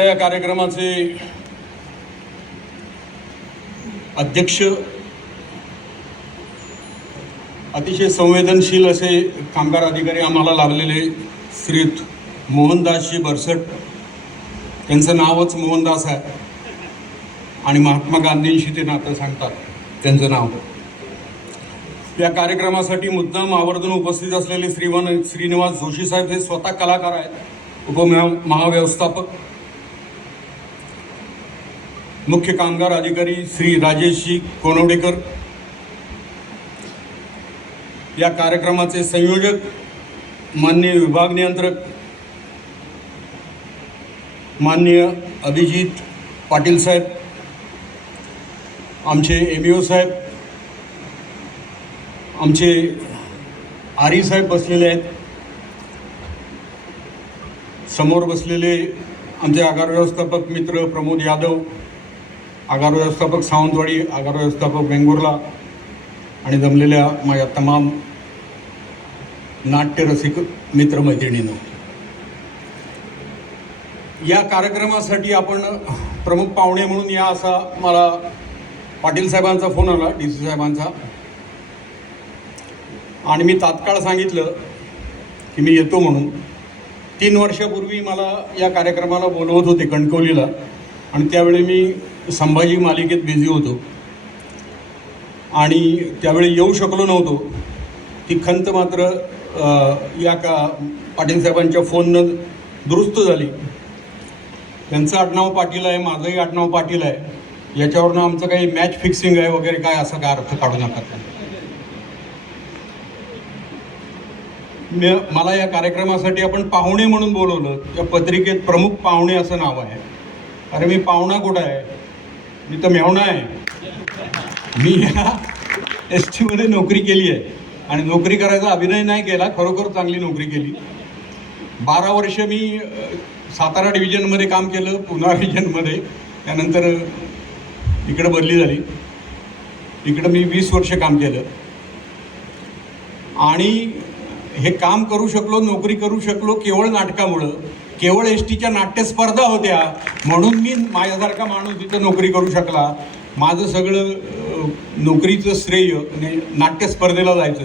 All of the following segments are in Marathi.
आजच्या या कार्यक्रमाचे अध्यक्ष अतिशय संवेदनशील असे कामगार अधिकारी आम्हाला लाभलेले श्रीयुत मोहनदासजी बरसट, त्यांचं नावच मोहनदास आहे आणि महात्मा गांधींशी ते नातं सांगतात त्यांचं नाव. या कार्यक्रमासाठी मुद्दाम आवर्जून उपस्थित असलेले श्रीनिवास जोशी साहेब हे स्वतः कलाकार आहेत, उपमहाव्यवस्थापक. मुख्य कामगार अधिकारी श्री राजेशजी कोनवडेकर. या कार्यक्रमाचे संयोजक माननीय विभाग नियंत्रक माननीय अभिजित पाटील साहेब, आमचे एमईओ साहेब, आमचे आरी साहेब बसलेले आहेत. समोर बसलेले आमचे आगार व्यवस्थापक मित्र प्रमोद यादव, आगार व्यवस्थापक सावंतवाडी, आगार व्यवस्थापक वेंगुर्ला आणि जमलेल्या माझ्या तमाम नाट्यरसिक मित्रमैत्रिणींनो, या कार्यक्रमासाठी आपण प्रमुख पाहुणे म्हणून या असा मला पाटील साहेबांचा फोन आला, डी सी साहेबांचा, आणि मी तात्काळ सांगितलं की मी येतो म्हणून. 3 वर्षापूर्वी मला या कार्यक्रमाला बोलवत होते कणकवलीला, आणि त्यावेळी मी संभाजी मालिकेत बिझी होतो आणि त्यावेळी येऊ शकलो नव्हतो. ती खंत मात्र या पाटील साहेबांच्या फोननं दुरुस्त झाली. त्यांचं आडनाव पाटील आहे, माझंही आडनाव पाटील आहे, याच्यावरनं आमचं काही मॅच फिक्सिंग आहे वगैरे काय असा काय अर्थ काढू नका. मला या कार्यक्रमासाठी आपण पाहुणे म्हणून बोलवलं. त्या पत्रिकेत प्रमुख पाहुणे असं नाव आहे. अरे मी पाहुणा कुठं आहे? मी तर मेहुणा आहे. मी या STमध्ये नोकरी केली आहे आणि नोकरी करायचा अभिनय नाही केला, खरोखर चांगली नोकरी केली. 12 वर्ष मी सातारा डिव्हिजनमध्ये काम केलं, पुणे रिजनमध्ये. त्यानंतर इकडं बदली झाली. इकडं मी 20 वर्ष काम केलं आणि हे काम करू शकलो, नोकरी करू शकलो केवळ नाटकामुळं. केवळ STच्या नाट्यस्पर्धा होत्या म्हणून मी माझ्यासारखा माणूस तिथं नोकरी करू शकला. माझं सगळं नोकरीचं श्रेय नाट्यस्पर्धेला जायचं.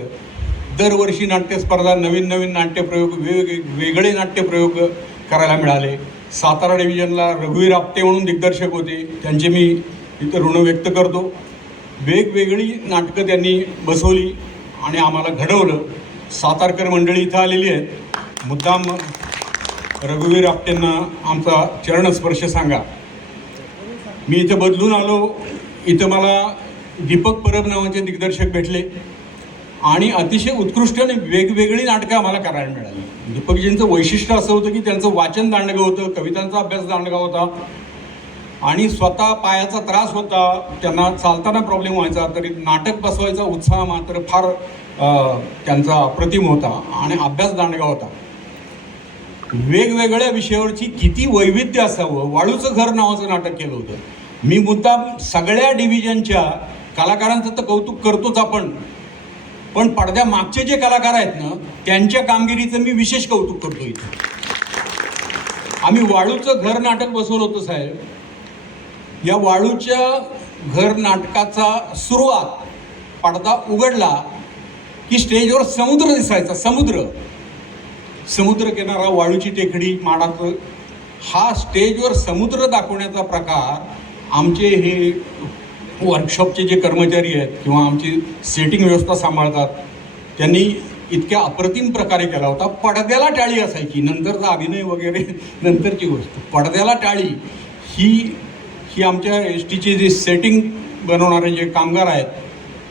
दरवर्षी नाट्यस्पर्धा, नवीन नवीन नाट्यप्रयोग, वेगळे नाट्यप्रयोग करायला मिळाले. सातारा डिव्हिजनला रघुवीर आपटे म्हणून दिग्दर्शक होते, त्यांचे मी इथं ऋण व्यक्त करतो. वेगवेगळी नाटकं त्यांनी बसवली आणि आम्हाला घडवलं. सातारकर मंडळी इथं आलेली आहेत. मुद्दाम रघुवीर आपटेंना आमचा चरणस्पर्श सांगा. मी इथं बदलून आलो. इथं मला दीपक परब नावाचे दिग्दर्शक भेटले आणि अतिशय उत्कृष्ट आणि वेगवेगळी नाटकं आम्हाला करायला मिळाली. दीपकजींचं वैशिष्ट्य असं होतं की त्यांचं वाचन दांडगं होतं, कवितांचा अभ्यास दांडगा होता आणि स्वतः पायाचा त्रास होता, त्यांना चालताना प्रॉब्लेम व्हायचा, तरी नाटक बसवायचा उत्साह मात्र फार त्यांचा अप्रतिम होता आणि अभ्यास दांडगा होता. वेगवेगळ्या विषयावरची किती वैविध्य असावं. वाळूचं घर नावाचं नाटक केलं होतं. मी मुद्दाम सगळ्या डिव्हिजनच्या कलाकारांचं तर कौतुक करतोच आपण, पण पडद्या मागचे जे कलाकार आहेत ना, त्यांच्या कामगिरीचं मी विशेष कौतुक करतो. इथं आम्ही वाळूचं घर नाटक बसवलं होतं साहेब. या वाळूच्या घर नाटकाचा सुरुवात, पडदा उघडला की स्टेजवर समुद्र दिसायचा. समुद्र किनारा, वाळूची टेकडी, माडाचं, हा स्टेजवर समुद्र दाखवण्याचा प्रकार आमचे हे वर्कशॉपचे जे कर्मचारी आहेत किंवा आमची सेटिंग व्यवस्था सांभाळतात त्यांनी इतक्या अप्रतिम प्रकारे केला होता. पडद्याला टाळी असायची. नंतरचा अभिनय वगैरे नंतरची गोष्ट. पडद्याला टाळी ही आमच्या STचे जे सेटिंग बनवणारे जे कामगार आहेत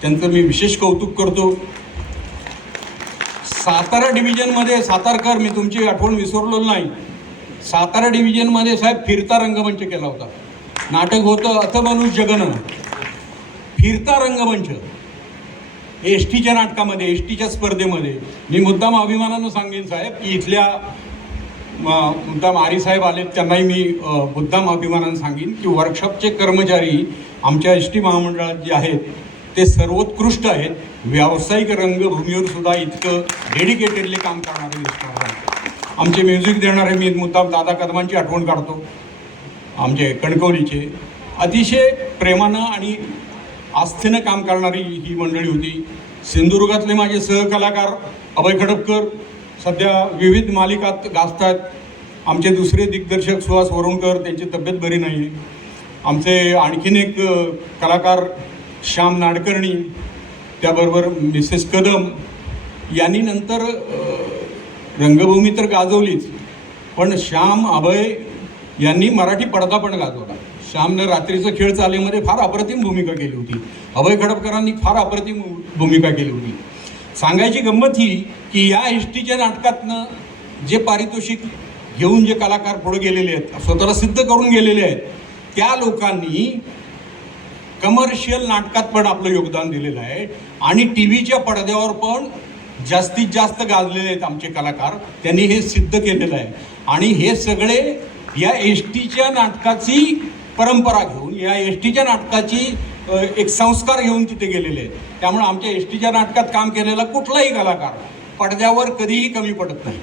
त्यांचं मी विशेष कौतुक करतो. सातारा डिव्हिजनमध्ये सातारकर, मी तुमची आठवण विसरलो नाही, सातारा डिव्हिजनमध्ये साहेब फिरता रंगमंच केला होता. नाटक होतं अथमनुष्य जगन, फिरता रंगमंच STच्या नाटकामध्ये, STच्या स्पर्धेमध्ये. मी मुद्दाम अभिमानानं सांगेन साहेब की इथल्या मुद्दाम आरी साहेब आलेत, त्यांनाही मी मुद्दाम अभिमानानं सांगेन की वर्कशॉपचे कर्मचारी आमच्या ST महामंडळात जे आहेत ते सर्वोत्कृष्ट आहेत. व्यावसायिक रंगभूमीवर सुद्धा इतकं डेडिकेटेडली काम करणारे दिसणार आहेत. आमचे म्युझिक देणारे मी मुद्दाम दादा कदमांची आठवण काढतो. आमचे कणकवलीचे, अतिशय प्रेमानं आणि आस्थेनं काम करणारी ही मंडळी होती. सिंधुदुर्गातले माझे सहकलाकार अभय खडपकर सध्या विविध मालिकात गाजतात. आमचे दुसरे दिग्दर्शक सुहास वरुणकर, त्यांची तब्येत बरी नाही. आमचे आणखीन एक कलाकार श्याम नाडकर्णी, त्याबरोबर मिसेस कदम यांनी नंतर रंगभूमी तर गाजवलीच, पण श्याम अभय यांनी मराठी पडदा पण गाजवला. श्यामनं रात्रीचं खेळ चालेमध्ये फार अप्रतिम भूमिका केली होती. अभय खडपकरांनी फार अप्रतिम भूमिका केली होती. सांगायची गंमत ही की या एस टीच्या नाटकातनं जे पारितोषिक घेऊन जे कलाकार पुढे गेलेले आहेत, स्वतःला सिद्ध करून गेलेले आहेत, त्या लोकांनी कमर्शियल नाटकात पण आपलं योगदान दिलेलं आहे आणि टी व्हीच्या पडद्यावर पण जास्तीत जास्त गाजलेले आहेत आमचे कलाकार. त्यांनी हे सिद्ध केलेलं आहे आणि हे सगळे या एस टीच्या नाटकाची परंपरा घेऊन, या एस टीच्या नाटकाची एक संस्कार घेऊन तिथे गेलेले आहेत. त्यामुळे आमच्या एस टीच्या नाटकात काम केलेला कुठलाही कलाकार पडद्यावर कधीही कमी पडत नाही.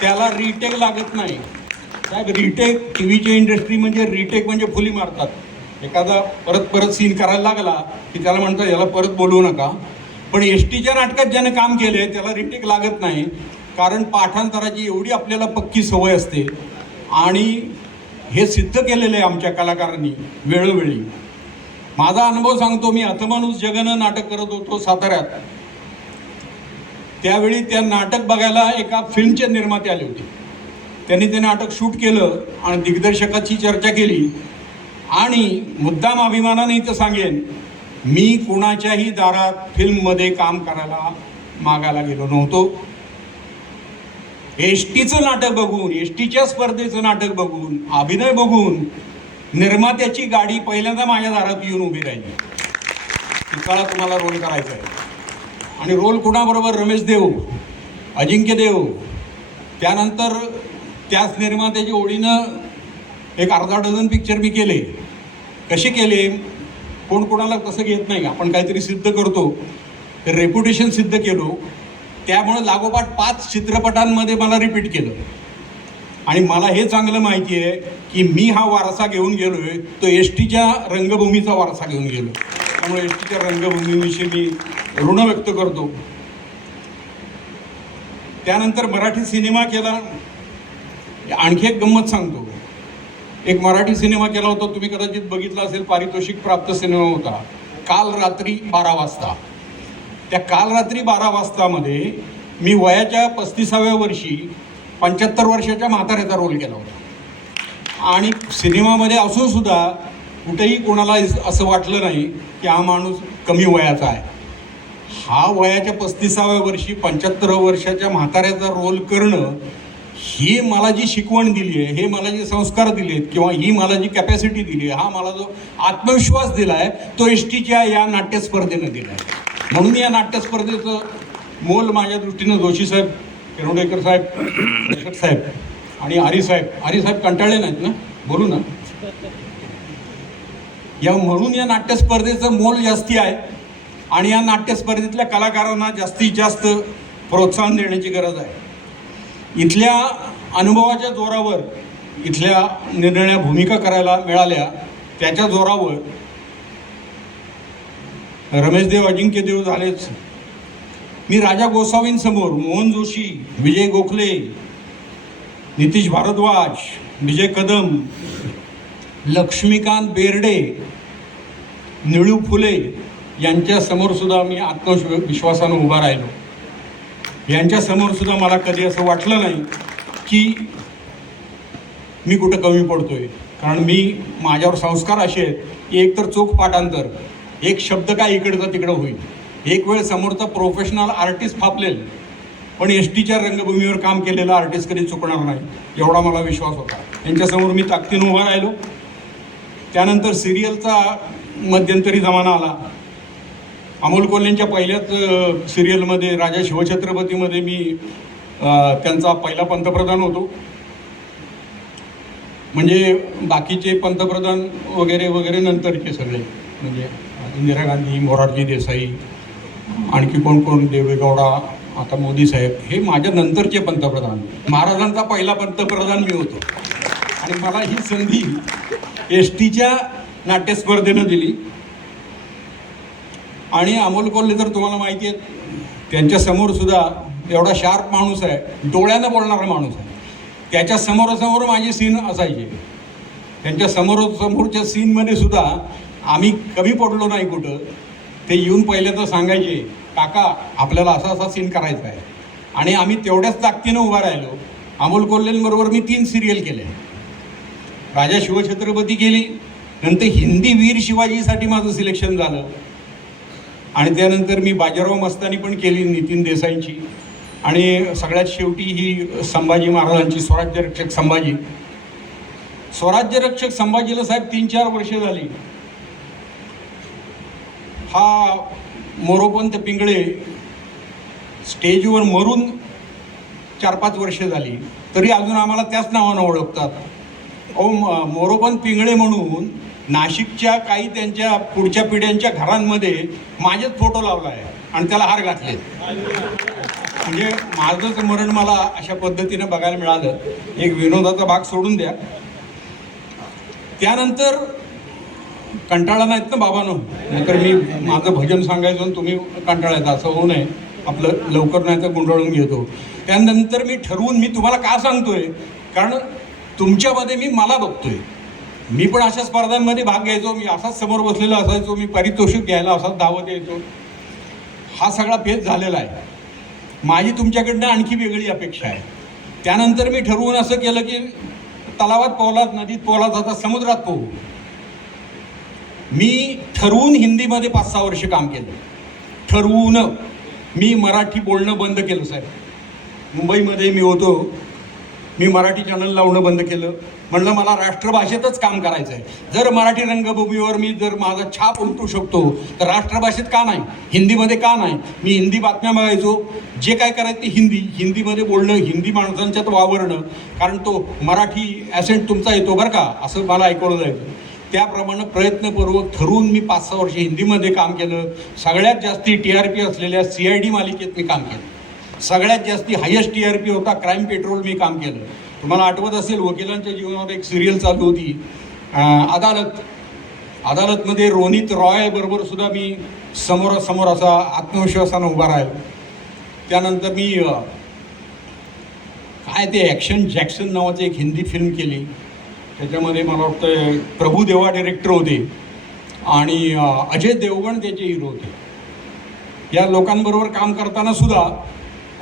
त्याला रिटेक लागत नाही. साहेब, रिटेक टी व्हीच्या इंडस्ट्री म्हणजे रिटेक म्हणजे फुली मारतात. एखादा परत परत सीन करायला लागला की त्याला म्हणतात याला परत बोलवू नका. पण एस टीच्या नाटकात ज्याने काम केले त्याला रिटेक लागत नाही, कारण पाठांतराची एवढी आपल्याला पक्की सवय असते आणि हे सिद्ध केलेलं आहे आमच्या कलाकारांनी वेळोवेळी. माझा अनुभव सांगतो. मी अथमानुष जगन नाटक करत होतो साताऱ्यात. त्यावेळी त्या नाटक बघायला एका फिल्मचे निर्माते आले होते. त्यांनी ते नाटक शूट केलं आणि दिग्दर्शकाची चर्चा केली आणि मुद्दाम अभिमानाने इथं सांगेन, मी कोणाच्याही दारात फिल्ममध्ये काम करायला मागायला गेलो नव्हतो. एस टीचं नाटक बघून, एस टीच्या स्पर्धेचं नाटक बघून, अभिनय बघून निर्मात्याची गाडी पहिल्यांदा माझ्या दारात येऊन उभी राहिली. काळा तुम्हाला रोल करायचा आहे. आणि रोल कुणाबरोबर? रमेश देव, अजिंक्य देव. त्यानंतर त्याच निर्मात्याच्या ओळीनं एक अर्धा डझन पिक्चर मी केले. कसे केले? कोण कोणाला तसं घेत नाही. आपण काहीतरी सिद्ध करतो, रेप्युटेशन सिद्ध केलो. त्यामुळं लागोपाठ 5 चित्रपटांमध्ये मला रिपीट केलं. आणि मला हे चांगलं माहिती आहे की मी हा वारसा घेऊन गेलो आहे, तो एस टीच्या रंगभूमीचा वारसा घेऊन गेलो. त्यामुळे एस टीच्या रंगभूमीविषयी मी ऋण व्यक्त करतो. त्यानंतर मराठी सिनेमा केला. आणखी एक गंमत सांगतो. एक मराठी सिनेमा केला होता, तुम्ही कदाचित बघितला असेल, पारितोषिक प्राप्त सिनेमा होता, काल रात्री 12 वाजता. त्या काल रात्री 12 वाजतामध्ये मी वयाच्या 35व्या वर्षी 75 वर्षाच्या म्हाताऱ्याचा रोल केला होता. आणि सिनेमामध्ये असूनसुद्धा कुठेही कोणाला असं वाटलं नाही की हा माणूस कमी वयाचा आहे. हा वयाच्या 35व्या वर्षी 75 वर्षाच्या म्हाताऱ्याचा रोल करणं, ही मला जी शिकवण दिली आहे, हे मला जे संस्कार दिले आहेत, किंवा ही मला जी कॅपॅसिटी दिली आहे, हा मला जो आत्मविश्वास दिला आहे, तो एस टीच्या या नाट्यस्पर्धेनं दिला आहे. म्हणून या नाट्यस्पर्धेचं मोल माझ्या दृष्टीनं जोशी साहेब, किरोडेकर साहेब, शेखर साहेब आणि आरीसाहेब कंटाळले नाहीत ना, बोलू ना. म्हणून या नाट्यस्पर्धेचं मोल जास्ती आहे आणि या नाट्यस्पर्धेतल्या कलाकारांना जास्तीत जास्त प्रोत्साहन देण्याची गरज आहे. इथल्या अनुभवाच्या जोरावर, इथल्या निर्णया भूमिका करायला मिळाल्या त्याच्या जोरावर रमेशदेव, अजिंक्यदेव झालेच. मी राजा गोसावींसमोर मोहन जोशी, विजय गोखले, नितीश भारद्वाज, विजय कदम, लक्ष्मीकांत बेर्डे, निळू फुले यांच्यासमोर सुद्धा मी आत्मविश्वासानं उभा राहिलो. यांच्यासमोर सुद्धा मला कधी असं वाटलं नाही की मी कुठं कमी पडतोय. कारण माझ्यावर संस्कार असे आहेत की एकतर चोख पाठांतर, एक शब्द काय इकडचा तिकडं होईल. एक वेळ समोरचा प्रोफेशनल आर्टिस्ट फापलेल, पण एस टीच्या रंगभूमीवर काम केलेला आर्टिस्ट कधी चुकणार नाही, एवढा मला विश्वास होता. यांच्यासमोर मी ताकदीनं उभा राहिलो. त्यानंतर सिरियलचा मध्यंतरी जमाना आला. अमोल कोल्हेंच्या पहिल्याच सिरियलमध्ये राजा शिवछत्रपतीमध्ये मी त्यांचा पहिला पंतप्रधान होतो. म्हणजे बाकीचे पंतप्रधान वगैरे वगैरे नंतरचे सगळे, म्हणजे इंदिरा गांधी, मोरारजी देसाई, आणखी कोण कोण, देवेगौडा, आता मोदी साहेब, हे माझ्या नंतरचे पंतप्रधान. महाराजांचा पहिला पंतप्रधान मी होतो. आणि मला ही संधी एस टीच्या नाट्यस्पर्धेनं दिली. आणि अमोल कोल्हे तर तुम्हाला माहिती आहे, त्यांच्यासमोर सुद्धा एवढा शार्प माणूस आहे, डोळ्यानं बोलणारा माणूस आहे. त्याच्या समोरासमोर माझी सीन असायची. त्यांच्या समोरच्या सीनमध्ये सुद्धा आम्ही कमी पडलो नाही कुठं. ते येऊन पहिल्यांदा सांगायचे, काका आपल्याला असा असा सीन करायचा आहे. आणि आम्ही तेवढ्याच ताकदीनं उभा राहिलो. अमोल कोल्हेंबरोबर मी 3 सिरियल केले. राजा शिवछत्रपती केली, नंतर हिंदी वीर शिवाजीसाठी माझं सिलेक्शन झालं. आणि त्यानंतर मी बाजीराव मस्तानी पण केली नितीन देसाईंची. आणि सगळ्यात शेवटी ही संभाजी महाराजांची स्वराज्यरक्षक संभाजी. स्वराज्यरक्षक संभाजीला साहेब 3-4 वर्षे झाली. हा मोरोपंत पिंगळे स्टेजवर मरून 4-5 वर्षे झाली, तरी अजून आम्हाला त्याच नावानं ओळखतात. मोरोपंत पिंगळे म्हणून नाशिकच्या काही त्यांच्या पुढच्या पिढ्यांच्या घरांमध्ये माझेच फोटो लावला आहे आणि त्याला हार घातले. म्हणजे माझंच मरण मला अशा पद्धतीनं बघायला मिळालं. एक विनोदाचा भाग सोडून द्या. त्यानंतर कंटाळा नाहीत ना बाबांनो, नाहीतर मी माझं भजन सांगायचं आणि तुम्ही कंटाळायचं असं होऊ नये. आपलं लवकर नाही तर गुंडाळून घेतो. त्यानंतर मी ठरवून मी तुम्हाला का सांगतोय, कारण तुमच्यामध्ये मी मला बघतोय. मी पण अशा स्पर्धांमध्ये भाग घ्यायचो, मी असाच समोर बसलेला असायचो, मी पारितोषिक घ्यायला असाच धावत यायचो. हा सगळा फेज झालेला आहे. माझी तुमच्याकडनं आणखी वेगळी अपेक्षा आहे. त्यानंतर मी ठरवून असं केलं की तलावात पोहलात, नदीत पोहलात, आता समुद्रात पोहू. मी ठरवून हिंदीमध्ये 5-6 वर्ष काम केलं. ठरवून मी मराठी बोलणं बंद केलं साहेब. मुंबईमध्ये मी होतो, मी मराठी चॅनल लावणं बंद केलं. म्हणलं मला राष्ट्रभाषेतच काम करायचं आहे. जर मराठी रंगभूमीवर मी जर माझा छाप उमटू शकतो तर राष्ट्रभाषेत का नाही, हिंदीमध्ये का नाही. मी हिंदी बातम्या बघायचो, जे काय करायचं ते हिंदीमध्ये बोलणं, हिंदी माणसांच्यात वावरणं, कारण तो मराठी ॲसेंट तुमचा येतो बरं का, असं मला ऐकवलं जायचं. त्याप्रमाणे प्रयत्नपूर्वक ठरवून मी 5-6 वर्ष हिंदीमध्ये काम केलं. सगळ्यात जास्ती TRP असलेल्या CID मालिकेत मी काम केलं. सगळ्यात जास्ती हायेस्ट TRP होता क्राईम पेट्रोल मी काम केलं. तुम्हाला आठवत असेल, वकिलांच्या जीवनात एक सिरियल चालू होती अदालतमध्ये रोनित रॉय बरोबर सुद्धा मी समोरासमोर असा आत्मविश्वासानं उभा राहिलो. त्यानंतर मी काय ते ॲक्शन जॅक्सन नावाची एक हिंदी फिल्म केली. त्याच्यामध्ये मला वाटतं प्रभुदेवा डायरेक्टर होते आणि अजय देवगण त्याचे हिरो होते. या लोकांबरोबर काम करताना सुद्धा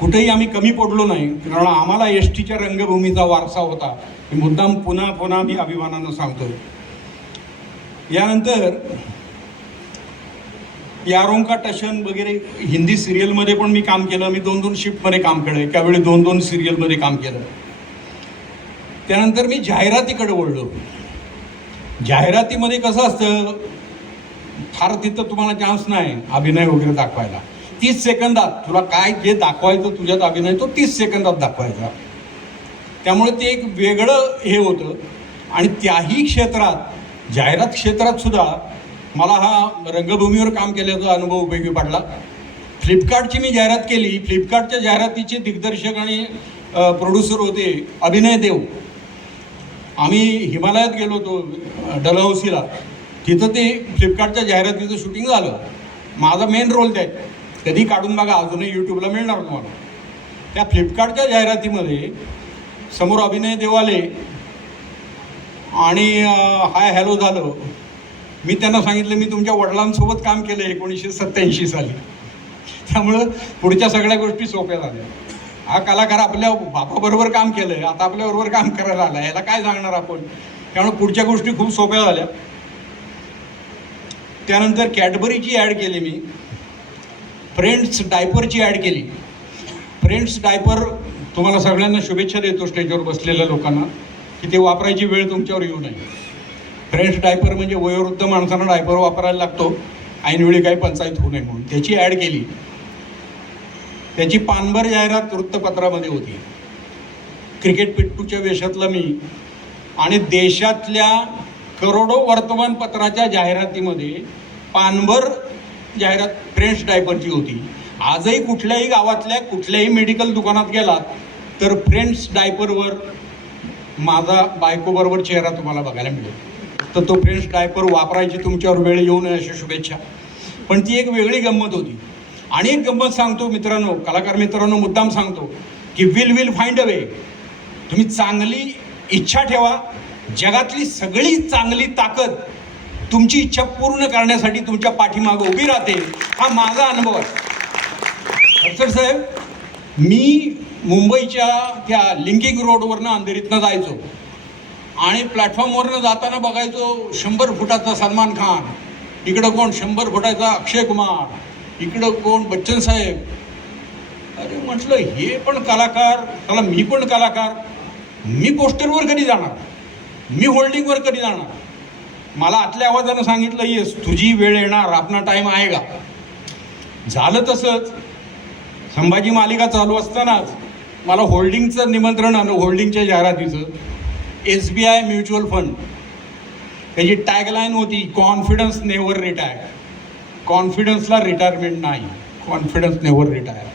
कुठेही आम्ही कमी पडलो नाही, कारण आम्हाला STच्या रंगभूमीचा वारसा होता. मी मुद्दाम पुन्हा मी अभिमानानं सांगतोय. यानंतर यारों का टशन वगैरे हिंदी सिरियलमध्ये पण मी काम केलं. मी 2-2 शिफ्टमध्ये काम केलं, एकावेळी 2-2 सिरियलमध्ये काम केलं. त्यानंतर मी जाहिरातीकडे वळलो. जाहिरातीमध्ये कसं असतं, फार तिथं तुम्हाला चान्स नाही अभिनय वगैरे दाखवायला. 30 सेकंदात तुला काय जे दाखवायचं तुझ्यात अभिनय, तो 30 सेकंदात दाखवायचा. त्यामुळे ते एक वेगळं हे होतं. आणि त्याही क्षेत्रात, जाहिरात क्षेत्रात सुद्धा मला हा रंगभूमीवर काम केल्याचा अनुभव उपयोगी पडला. फ्लिपकार्टची मी जाहिरात केली. फ्लिपकार्टच्या जाहिरातीचे दिग्दर्शक आणि प्रोड्युसर होते अभिनय देव. आम्ही हिमालयात गेलो होतो डलहौसीला. तिथं ते फ्लिपकार्टच्या जाहिरातीचं शूटिंग झालं. माझा मेन रोल त्यात, कधी काढून बघा, अजूनही यूट्यूबला मिळणार तुम्हाला. त्या फ्लिपकार्टच्या जाहिरातीमध्ये समोर अभिनय देव आले आणि हाय हॅलो झालं. मी त्यांना सांगितलं मी तुमच्या वडिलांसोबत काम केलं 1987 साली. त्यामुळं पुढच्या सगळ्या गोष्टी सोप्या झाल्या. हा कलाकार आपल्या बापाबरोबर काम केलं आहे, आता आपल्याबरोबर काम करायला आला, याला काय सांगणार आपण. त्यामुळे पुढच्या गोष्टी खूप सोप्या झाल्या. त्यानंतर कॅडबरीची ॲड केली मी. फ्रेंड्स डायपरची ॲड केली. फ्रेंड्स डायपर तुम्हाला सगळ्यांना शुभेच्छा देतो स्टेजवर बसलेल्या लोकांना, की ते वापरायची वेळ तुमच्यावर येऊ नये. फ्रेंड्स डायपर म्हणजे वयोवृद्ध माणसांना डायपर वापरायला लागतो, ऐनवेळी काही पंचायत होऊ नये म्हणून त्याची ॲड केली. त्याची पानभर जाहिरात वृत्तपत्रामध्ये होती. क्रिकेट पिट्टूच्या वेशातला मी आणि देशातल्या करोडो वर्तमानपत्राच्या जाहिरातीमध्ये पानभर जाहिरात फ्रेंड्स डायपरची होती. आजही कुठल्याही गावातल्या कुठल्याही मेडिकल दुकानात गेलात तर फ्रेंड्स डायपरवर माझा बायकोबरोबर चेहरा तुम्हाला बघायला मिळेल. तर तो फ्रेंड्स डायपर वापरायची तुमच्यावर वेळ येऊ नये अशा शुभेच्छा. पण ती एक वेगळी गंमत होती. आणि एक गंमत सांगतो मित्रांनो, कलाकार मित्रांनो, मुद्दाम सांगतो की विल फाइंड अ वे. तुम्ही चांगली इच्छा ठेवा, जगातली सगळी चांगली ताकद तुमची इच्छा पूर्ण करण्यासाठी तुमच्या पाठीमागं उभी राहते. हा माझा अनुभव आहे. अफसर साहेब, मी मुंबईच्या त्या लिंकिंग रोडवरनं अंधेरीतनं जायचो आणि प्लॅटफॉर्मवरनं जाताना बघायचो 100 फुटाचा सलमान खान, इकडं कोण 100 फुटाचा अक्षय कुमार, इकडं कोण बच्चन साहेब. अरे म्हटलं हे पण कलाकार, त्याला मी पण कलाकार. मी पोस्टरवर कधी जाणार, मी होल्डिंगवर कधी जाणार. मला आतल्या आवाजानं सांगितलं येस तुझी वेळ येणार, आपला टाईम आहे का. झालं तसंच. संभाजी मालिका चालू असतानाच मला होल्डिंगचं निमंत्रण आलं, होल्डिंगच्या जाहिरातीचं. SBI म्युच्युअल फंड, त्याची टॅगलाईन होती कॉन्फिडन्स नेव्हर रिटायर. कॉन्फिडन्सला रिटायरमेंट नाही, कॉन्फिडन्स नेव्हर रिटायर.